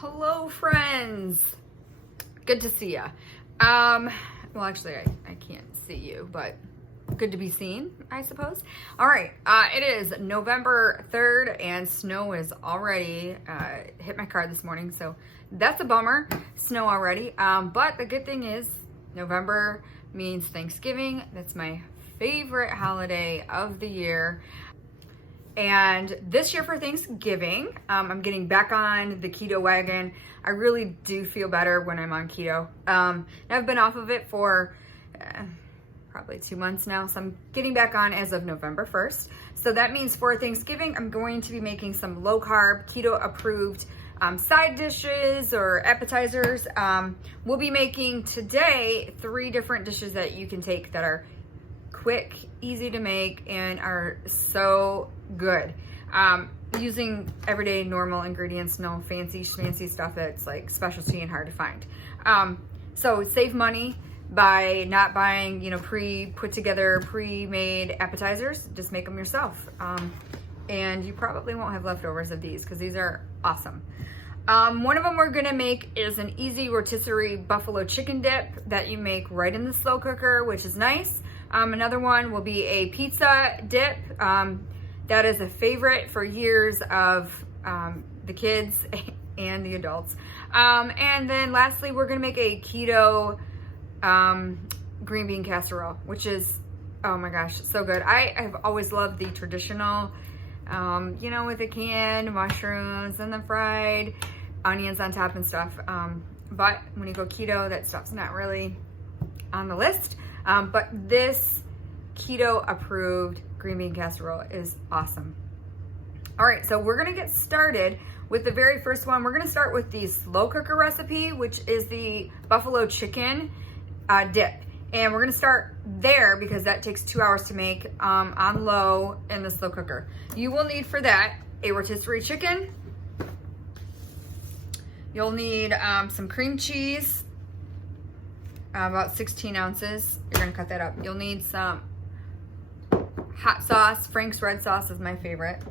Hello, friends. Good to see ya. Well, actually, I can't see you, but good to be seen, I suppose. All right, it is November 3rd, and snow is already hit my car this morning, so that's a bummer. Snow already. But the good thing is November means Thanksgiving. That's my favorite holiday of the year. And this year for Thanksgiving, I'm getting back on the keto wagon. I really do feel better when I'm on keto. I've been off of it for probably 2 months now, so I'm getting back on as of November 1st. So that means for Thanksgiving, I'm going to be making some low carb, keto approved side dishes or appetizers. We'll be making today 3 different dishes that you can take that are quick, easy to make, and are so good. Using everyday normal ingredients, no fancy schmancy stuff that's like specialty and hard to find. So save money by not buying, put together, pre-made appetizers. Just make them yourself. And you probably won't have leftovers of these because these are awesome. One of them we're gonna make is an easy rotisserie buffalo chicken dip that you make right in the slow cooker, which is nice. Another one will be a pizza dip. That is a favorite for years of the kids and the adults. And then lastly, we're gonna make a keto green bean casserole, which is, oh my gosh, so good. I have always loved the traditional, with the canned mushrooms and the fried onions on top and stuff. But when you go keto, that stuff's not really on the list. But this keto approved green bean casserole is awesome. All right, so we're gonna get started with the very first one. We're gonna start with the slow cooker recipe, which is the buffalo chicken dip. And we're gonna start there because that takes 2 hours to make on low in the slow cooker. You will need for that a rotisserie chicken. You'll need some cream cheese, about 16 ounces. You're gonna cut that up. You'll need some hot sauce. Frank's red sauce is my favorite.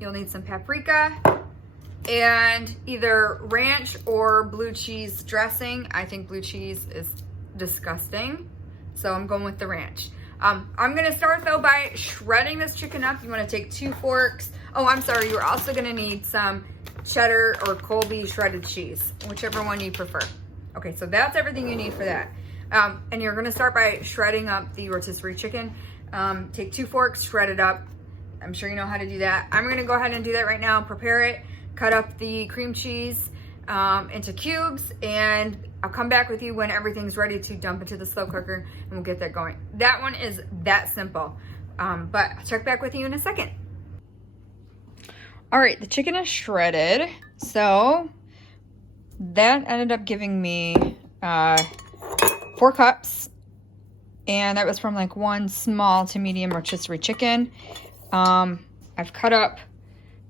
You'll need some paprika and either ranch or blue cheese dressing. I think blue cheese is disgusting, so I'm going with the ranch. I'm gonna start though by shredding this chicken up. You wanna take 2 forks. Oh, I'm sorry, you're also gonna need some cheddar or Colby shredded cheese, whichever one you prefer. Okay, so that's everything you need for that. And you're gonna start by shredding up the rotisserie chicken. Take 2 forks, shred it up. I'm sure you know how to do that. I'm gonna go ahead and do that right now, prepare it, cut up the cream cheese into cubes, and I'll come back with you when everything's ready to dump into the slow cooker and we'll get that going. That one is that simple, but I'll check back with you in a second. All right, the chicken is shredded. So that ended up giving me 4 cups, and that was from like 1 small to medium rotisserie chicken. I've cut up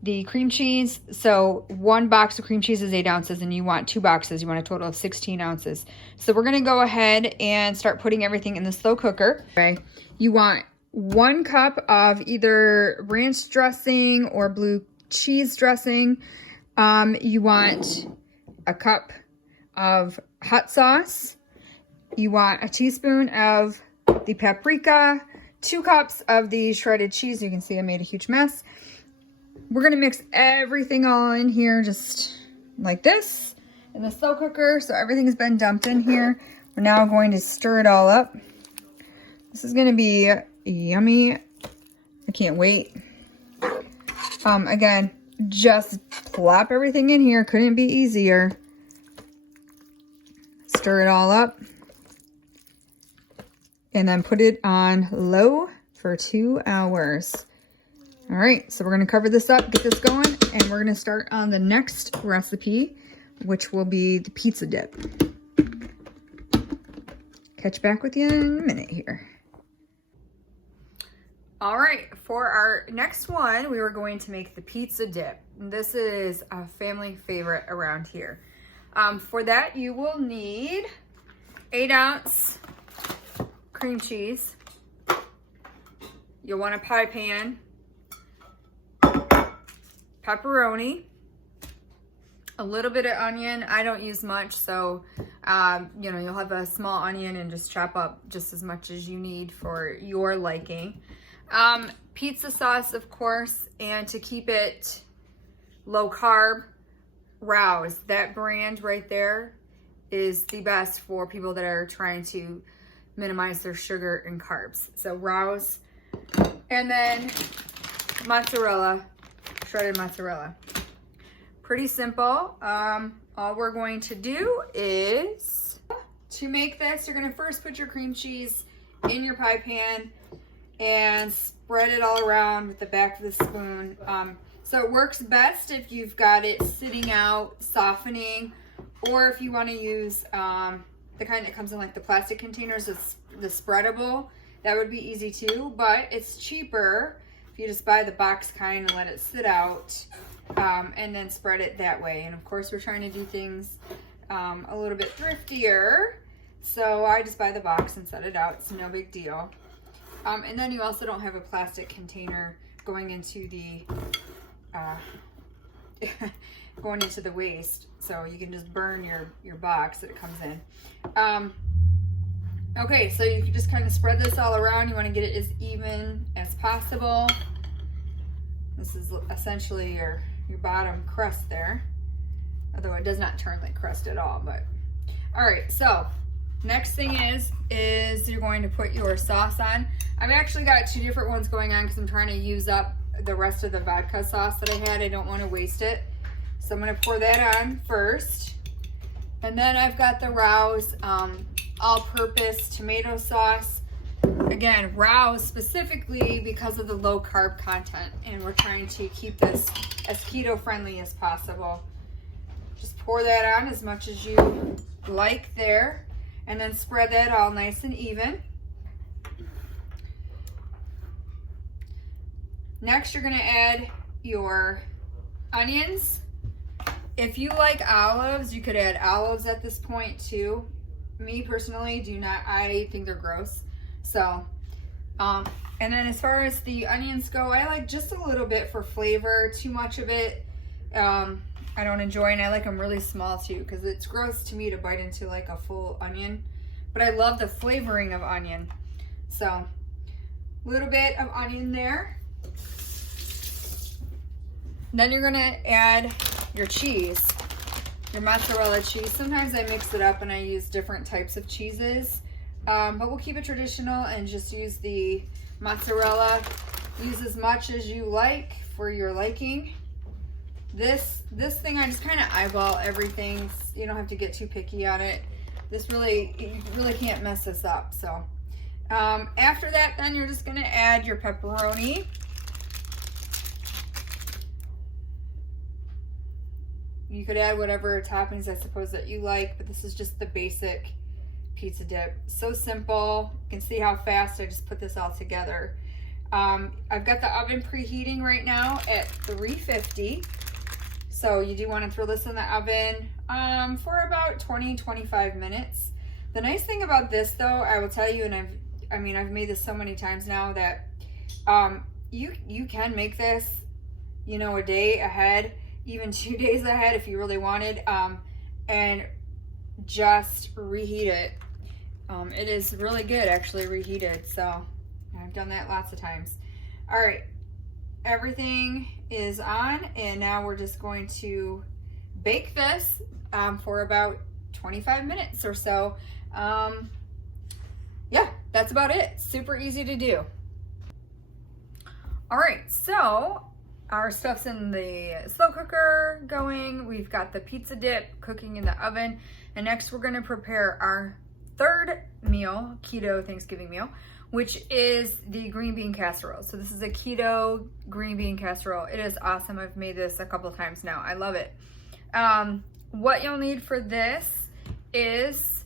the cream cheese. So 1 box of cream cheese is 8 ounces, and you want 2 boxes. You want a total of 16 ounces. So we're gonna go ahead and start putting everything in the slow cooker. Okay. You want 1 cup of either ranch dressing or blue cheese dressing. You want a cup of hot sauce. You want a teaspoon of the paprika, 2 cups of the shredded cheese. You can see I made a huge mess. We're gonna mix everything all in here just like this in the slow cooker. So everything's been dumped in here. We're now going to stir it all up. This is gonna be yummy. I can't wait. Again, just plop everything in here. Couldn't be easier. Stir it all up. And then put it on low for 2 hours. All right, so we're gonna cover this up, get this going, and we're gonna start on the next recipe, which will be the pizza dip. Catch back with you in a minute here. All right, for our next one, we were going to make the pizza dip. This is a family favorite around here. For that, you will need 8-ounce cream cheese. You'll want a pie pan, pepperoni, a little bit of onion. I don't use much, so you know, you'll have a small onion and just chop up just as much as you need for your liking. Pizza sauce, of course, and to keep it low carb, Rouse. That brand right there is the best for people that are trying to minimize their sugar and carbs. So Rouse, and then mozzarella, shredded mozzarella. Pretty simple. All we're going to do is, to make this, you're gonna first put your cream cheese in your pie pan and spread it all around with the back of the spoon. So it works best if you've got it sitting out, softening, or if you wanna use the kind that comes in like the plastic containers, the spreadable, that would be easy too, but it's cheaper if you just buy the box kind and let it sit out, and then spread it that way. And of course we're trying to do things a little bit thriftier, so I just buy the box and set it out. It's no big deal. And then you also don't have a plastic container going into the waste, so you can just burn your box that it comes in. Okay, so you can just kind of spread this all around. You want to get it as even as possible. This is essentially your bottom crust there, although it does not turn like crust at all. But all right, so next thing is you're going to put your sauce on. I've actually got two different ones going on because I'm trying to use up the rest of the vodka sauce that I had. I don't want to waste it, so I'm going to pour that on first. And then I've got the Rouse all-purpose tomato sauce. Again, Rouse specifically because of the low carb content, and we're trying to keep this as keto friendly as possible. Just pour that on as much as you like there, and then spread that all nice and even. Next, you're gonna add your onions. If you like olives, you could add olives at this point too. Me personally do not, I think they're gross. So, and then as far as the onions go, I like just a little bit for flavor. Too much of it, I don't enjoy, and I like them really small too, because it's gross to me to bite into like a full onion. But I love the flavoring of onion. So, a little bit of onion there. Then you're gonna add your cheese, your mozzarella cheese. Sometimes I mix it up and I use different types of cheeses, but we'll keep it traditional and just use the mozzarella. Use as much as you like for your liking. This thing, I just kind of eyeball everything. You don't have to get too picky on it. You really can't mess this up. So after that, then you're just gonna add your pepperoni. You could add whatever toppings, I suppose, that you like, but this is just the basic pizza dip. So simple. You can see how fast I just put this all together. I've got the oven preheating right now at 350. So you do want to throw this in the oven for about 20-25 minutes. The nice thing about this, though, I will tell you, and I've made this so many times now, that you can make this, you know, a day ahead, even 2 days ahead if you really wanted, and just reheat it. It is really good actually reheated, so I've done that lots of times. All right, everything is on, and now we're just going to bake this for about 25 minutes or so. Yeah, that's about it. Super easy to do. All right, so our stuff's in the slow cooker going. We've got the pizza dip cooking in the oven. And next we're gonna prepare our third meal, keto Thanksgiving meal, which is the green bean casserole. So this is a keto green bean casserole. It is awesome. I've made this a couple times now. I love it. What you'll need for this is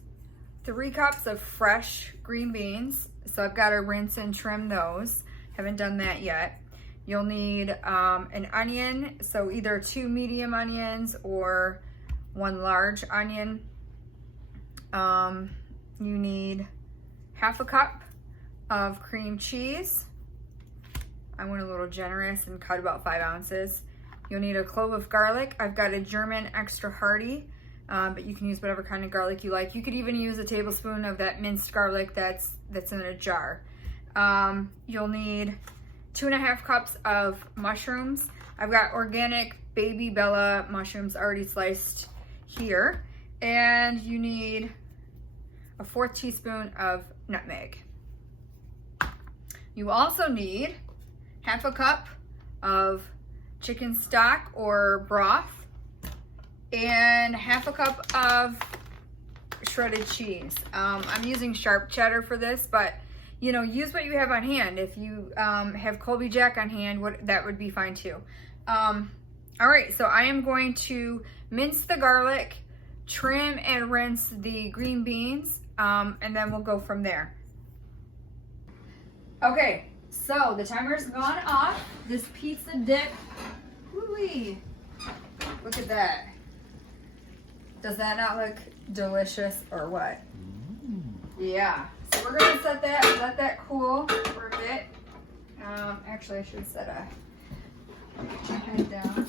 3 cups of fresh green beans. So I've got to rinse and trim those. Haven't done that yet. You'll need an onion, so either 2 medium onions or 1 large onion. You need 1/2 cup of cream cheese. I went a little generous and cut about 5 ounces. You'll need a clove of garlic. I've got a German extra hearty, but you can use whatever kind of garlic you like. You could even use a tablespoon of that minced garlic that's in a jar. You'll need 2.5 cups of mushrooms. I've got organic baby Bella mushrooms already sliced here. And you need a 1/4 teaspoon of nutmeg. You also need 1/2 cup of chicken stock or broth and 1/2 cup of shredded cheese. I'm using sharp cheddar for this, but you know, use what you have on hand. If you have Colby Jack on hand, that would be fine too. All right, so I am going to mince the garlic, trim and rinse the green beans, and then we'll go from there. Okay, so the timer's gone off. This pizza dip, woo-wee, look at that. Does that not look delicious or what? Yeah, so we're gonna set that, let that cool for a bit. Actually, I should set my head down,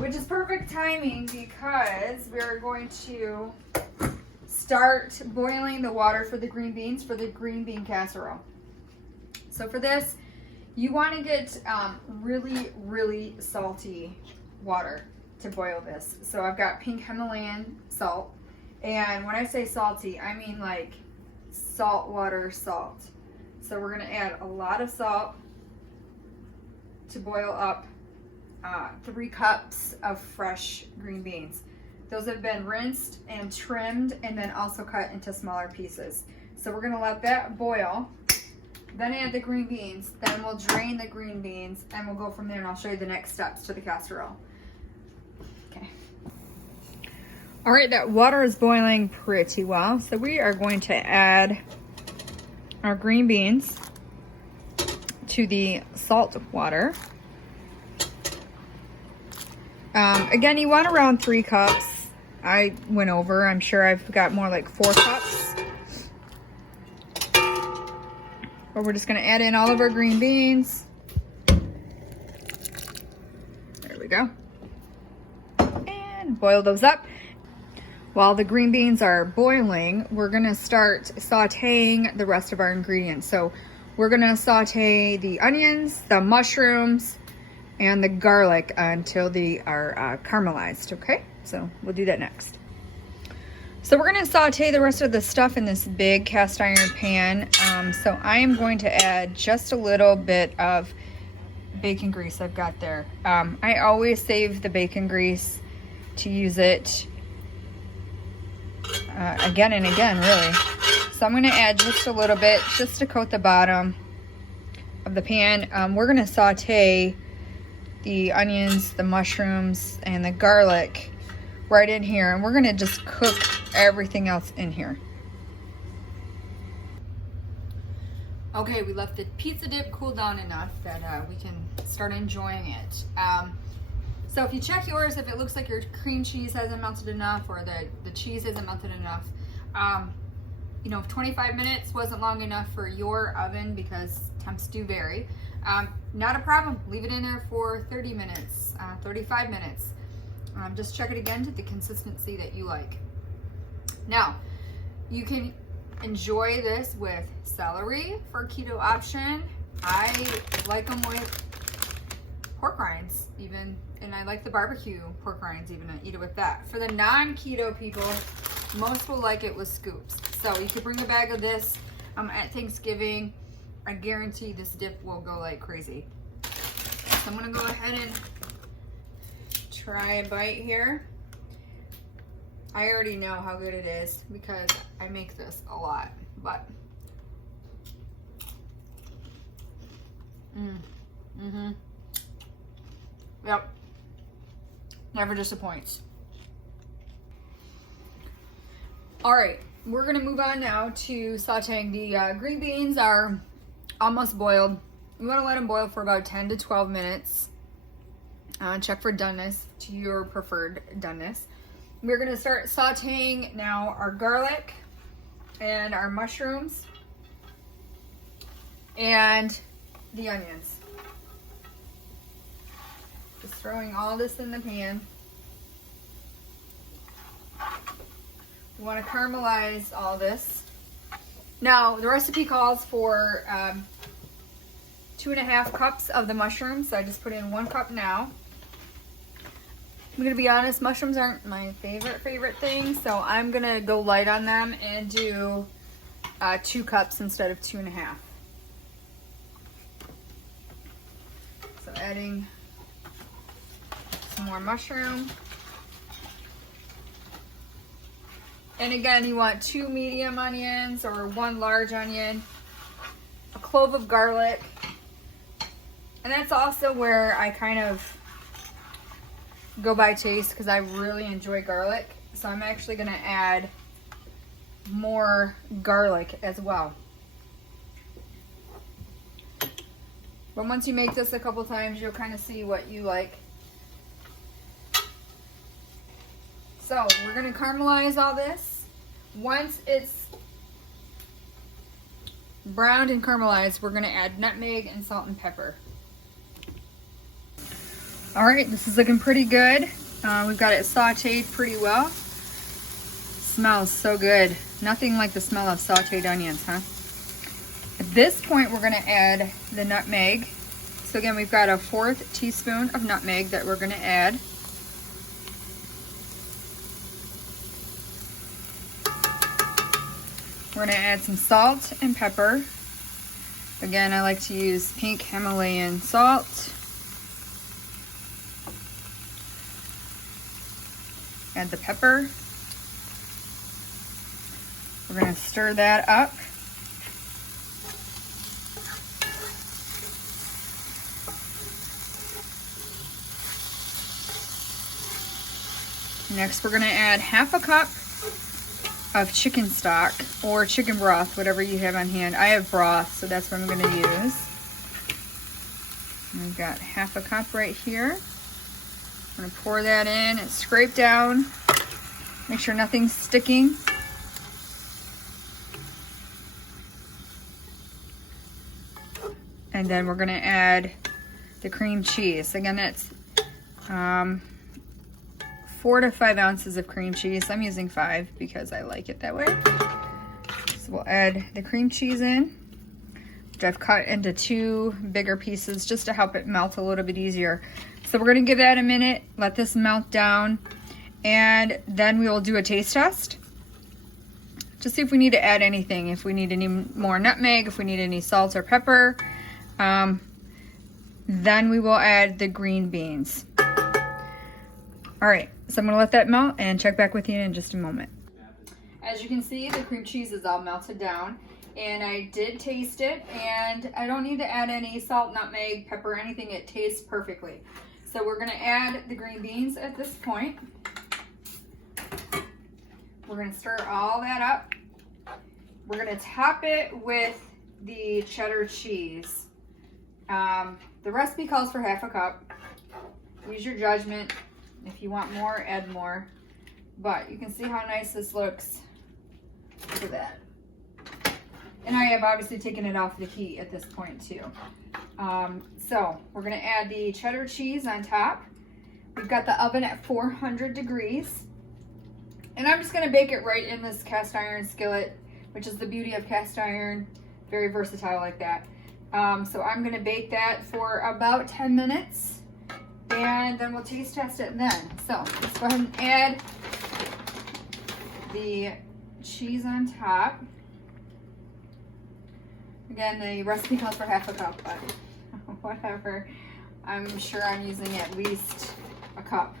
which is perfect timing because we're going to start boiling the water for the green beans for the green bean casserole. So for this, you want to get really, really salty water to boil this. So I've got pink Himalayan salt. And when I say salty, I mean like saltwater salt. So we're going to add a lot of salt to boil up 3 cups of fresh green beans. Those have been rinsed and trimmed and then also cut into smaller pieces. So we're going to let that boil. Then add the green beans, then we'll drain the green beans and we'll go from there, and I'll show you the next steps to the casserole. Okay. All right, that water is boiling pretty well. So we are going to add our green beans to the salt water. Again, you want around 3 cups. I went over, I'm sure I've got more like 4 cups. But we're just gonna add in all of our green beans. There we go. And boil those up. While the green beans are boiling, we're gonna start sauteing the rest of our ingredients. So we're gonna saute the onions, the mushrooms, and the garlic until they are caramelized, okay? So we'll do that next. So we're gonna saute the rest of the stuff in this big cast iron pan. So I am going to add just a little bit of bacon grease I've got there. I always save the bacon grease to use it again and again, really. So I'm gonna add just a little bit, just to coat the bottom of the pan. We're gonna saute the onions, the mushrooms, and the garlic right in here, and we're gonna just cook everything else in here. Okay, we left the pizza dip cool down enough that we can start enjoying it. So if you check yours, if it looks like your cream cheese hasn't melted enough or the cheese isn't melted enough, you know, if 25 minutes wasn't long enough for your oven, because temps do vary, not a problem. Leave it in there for 30 minutes, 35 minutes. Just check it again to the consistency that you like. Now, you can enjoy this with celery for a keto option. I like them with pork rinds even, and I like the barbecue pork rinds even, and eat it with that. For the non-keto people, most will like it with scoops. So you could bring a bag of this at Thanksgiving. I guarantee this dip will go like crazy. So I'm gonna go ahead and try a bite here. I already know how good it is because I make this a lot, but yep, never disappoints. All right, we're gonna move on now to sauteing. The green beans are almost boiled. You want to let them boil for about 10 to 12 minutes. Check for doneness to your preferred doneness. We're gonna start sauteing now our garlic and our mushrooms and the onions. Just throwing all this in the pan. You want to caramelize all this. Now, the recipe calls for 2.5 cups of the mushrooms, so I just put in 1 cup now. I'm gonna be honest, mushrooms aren't my favorite thing, so I'm gonna go light on them and do 2 cups instead of 2.5. So adding some more mushroom. And again, you want 2 medium onions or 1 large onion, a clove of garlic. And that's also where I kind of go by taste because I really enjoy garlic. So I'm actually gonna add more garlic as well. But once you make this a couple times, you'll kind of see what you like. So we're gonna caramelize all this. Once it's browned and caramelized, we're gonna add nutmeg and salt and pepper. All right, this is looking pretty good. We've got it sauteed pretty well. Smells so good. Nothing like the smell of sauteed onions, huh? At this point, we're gonna add the nutmeg. So again, we've got a 1/4 teaspoon of nutmeg that we're gonna add. We're gonna add some salt and pepper. Again, I like to use pink Himalayan salt. Add the pepper. We're gonna stir that up. Next, we're gonna add 1/2 cup of chicken stock or chicken broth, whatever you have on hand. I have broth, so that's what I'm gonna use. And I've got 1/2 cup right here. I'm gonna pour that in and scrape down. Make sure nothing's sticking. And then we're gonna add the cream cheese. Again, that's 4 to 5 ounces of cream cheese. I'm using 5 because I like it that way. So we'll add the cream cheese in, which I've cut into 2 bigger pieces just to help it melt a little bit easier. So we're gonna give that a minute, let this melt down, and then we will do a taste test to see if we need to add anything, if we need any more nutmeg, if we need any salt or pepper. Then we will add the green beans. All right, so I'm gonna let that melt and check back with you in just a moment. As you can see, the cream cheese is all melted down, and I did taste it, and I don't need to add any salt, nutmeg, pepper, anything. It tastes perfectly. So we're gonna add the green beans at this point. We're gonna stir all that up. We're gonna top it with the cheddar cheese. The recipe calls for 1/2 cup. Use your judgment. If you want more, add more. But you can see how nice this looks. Look at that. And I have obviously taken it off the heat at this point too. So we're gonna add the cheddar cheese on top. We've got the oven at 400 degrees. And I'm just gonna bake it right in this cast iron skillet, which is the beauty of cast iron. Very versatile like that. So I'm gonna bake that for about 10 minutes. And then we'll taste test it then. So let's go ahead and add the cheese on top. Again, the recipe calls for 1/2 cup, but whatever. I'm sure I'm using at least a cup.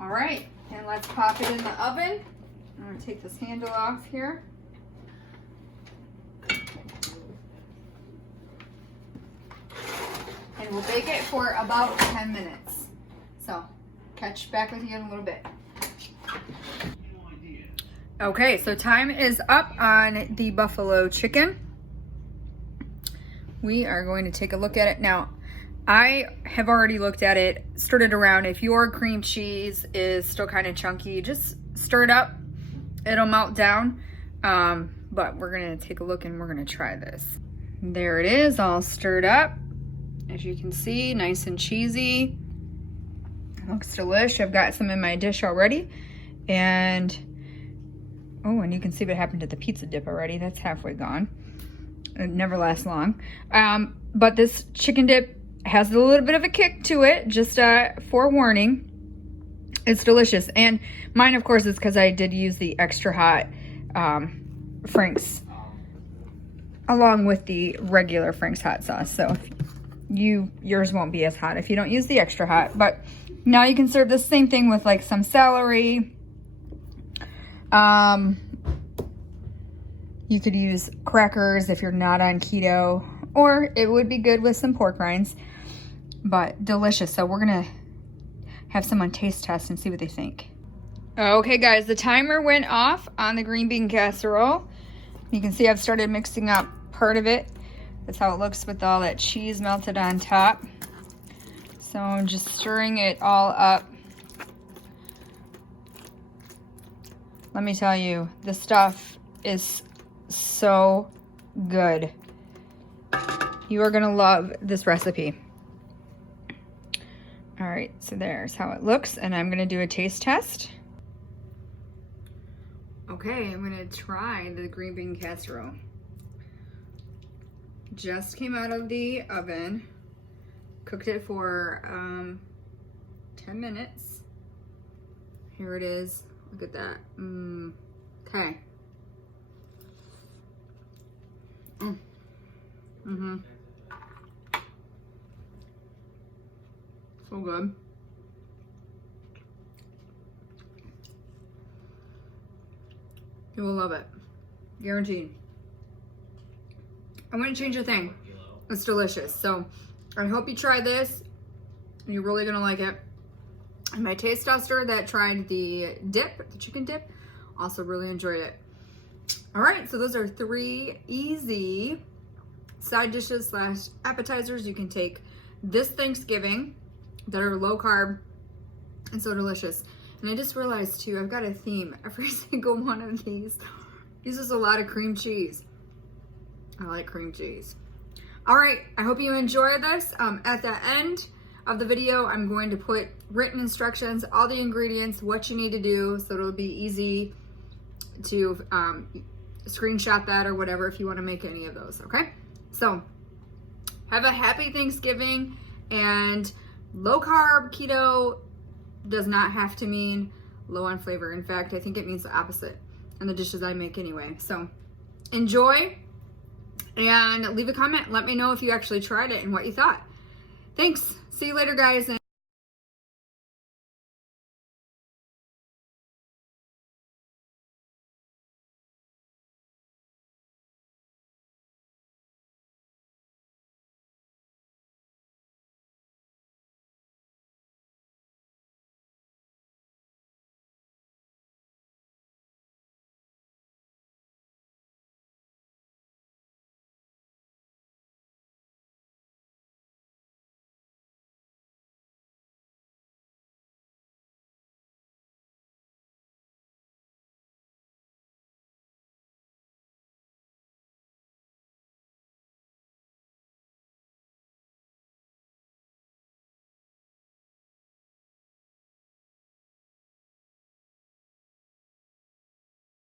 All right, and let's pop it in the oven. I'm gonna take this handle off here. And we'll bake it for about 10 minutes. So, catch back with you in a little bit. Okay, so time is up on the buffalo chicken. We are going to take a look at it. Now, I have already looked at it, stirred it around. If your cream cheese is still kind of chunky, just stir it up. It'll melt down. But we're gonna take a look and we're gonna try this. there it is, all stirred up. As you can see, nice and cheesy. Looks delish. I've got some in my dish already. And, oh, and you can see what happened to the pizza dip already. That's halfway gone. It never lasts long. But this chicken dip has a little bit of a kick to it, just forewarning. It's delicious. And mine, of course, is because I did use the extra hot Frank's along with the regular Frank's hot sauce. So yours won't be as hot if you don't use the extra hot. But now you can serve the same thing with like some celery. You could use crackers if you're not on keto, or it would be good with some pork rinds, but delicious. So we're gonna have someone taste test and see what they think. Okay guys, the timer went off on the green bean casserole. You can see I've started mixing up part of it. That's how it looks with all that cheese melted on top. So I'm just stirring it all up. Let me tell you, this stuff is so good. You are gonna love this recipe. All right, so there's how it looks, and I'm gonna do a taste test. Okay, I'm gonna try the green bean casserole. Just came out of the oven. Cooked it for 10 minutes. Here it is. Look at that. Okay. So good. You will love it. Guaranteed. I'm gonna change a thing. It's delicious. So I hope you try this. You're really gonna like it. And my taste tester that tried the dip, the chicken dip, also really enjoyed it. All right, so those are 3 easy side dishes slash appetizers you can take this Thanksgiving that are low carb and so delicious. And I just realized too, I've got a theme. Every single one of these uses a lot of cream cheese. I like cream cheese. All right, I hope you enjoy this. At the end of the video, I'm going to put written instructions, all the ingredients, what you need to do, so it'll be easy to screenshot that or whatever if you want to make any of those, okay? So have a happy Thanksgiving, and low carb keto does not have to mean low on flavor. In fact, I think it means the opposite in the dishes I make anyway. So enjoy and leave a comment. Let me know if you actually tried it and what you thought. Thanks. See you later, guys.